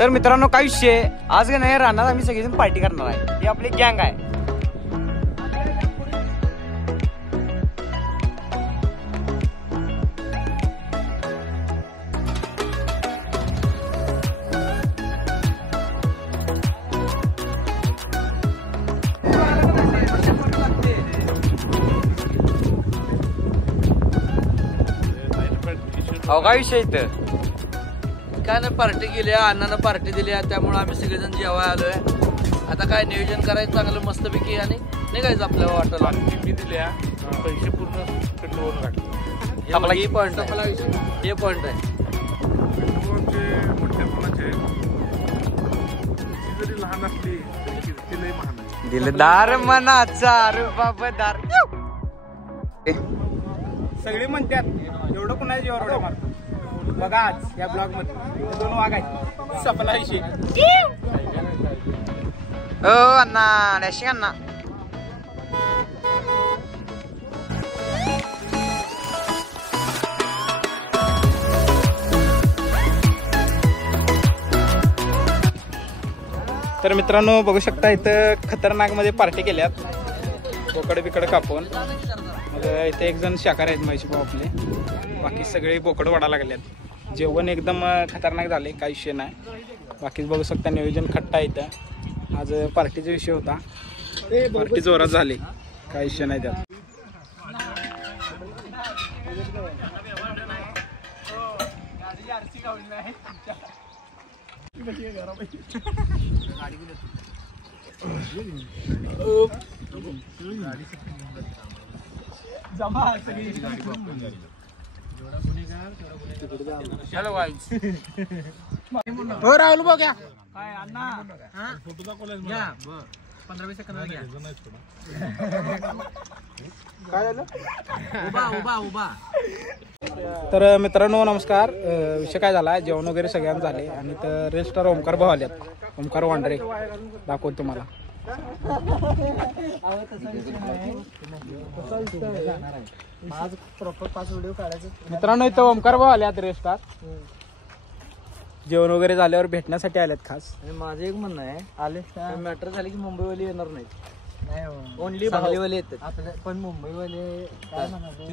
तर मित्रांनो काय विषय आज नाही राहणार आम्ही सगळेजण पार्टी करणार आहे. ही आपली गँग आहे. अहो काय विषय इथं काय नाही, पार्टी केली, अण्णानं पार्टी दिली, त्यामुळे आम्ही सगळेजण जेवाय आलोय. आता काय नियोजन करायचं चांगलं मस्तपैकी आणि निघायचं आपल्या वाटला. मी दिल्या पैसे पूर्ण पेट्रोल आपला हे पॉइंट आहे, हे पॉइंट आहे. मोठ्यापणाचे जरी लहान असली तरी ती लई महान आहे. दिलदार मनाचा रुबाबदार. सगळे म्हणतात एवढं कुणाच्या जीवावर उड्या मारतो. बघा आज या ब्लॉग मध्ये 2 वाघ आहेत. सपला विषय ओ अण्णा डॅशिंग अण्णा. तर मित्रांनो बघू शकता इथं खतरनाक मध्ये पार्टी केल्यात. बोकडे बिकडे कापून मग इथे एक जण शाकाहारी आहेत म्हैशी भाऊ आपले. बाकी सगळे बोकड वाढायला लागल्यात. जेवण एकदम खतरनाक झाले, काही विषय नाही. बाकीच बघू शकता नियोजन खट्टा इथं. आज पार्टीचा विषय होता, पार्टी जोरात झाली, काही विषय नाही त्यात. चलो गाइस. हो राहुल बघ या काय अण्णा फोटो दाखवलाय घ्या 15-20 सेकंद घ्या. काय झालं. उभा उभा उभा. तर मित्रांनो नमस्कार. विषय काय झाला, जेवण वगैरे सगळ्यांना झाले आणि तर रेस्टार ओमकार भाऊ आल्यात. ओमकार वांडरे दाखवतो तुम्हाला. मित्रांनो इथं ओमकार भाऊ आल्यात रेस्टार. जेवण वगैरे झाल्यावर भेटण्यासाठी आल्यात खास. माझं एक म्हणणं आहे, आले मॅटर झाले की मुंबईवाले येणार नाहीत, ओनली सांगलीवाले येतात. पण मुंबईवाले काय म्हणाले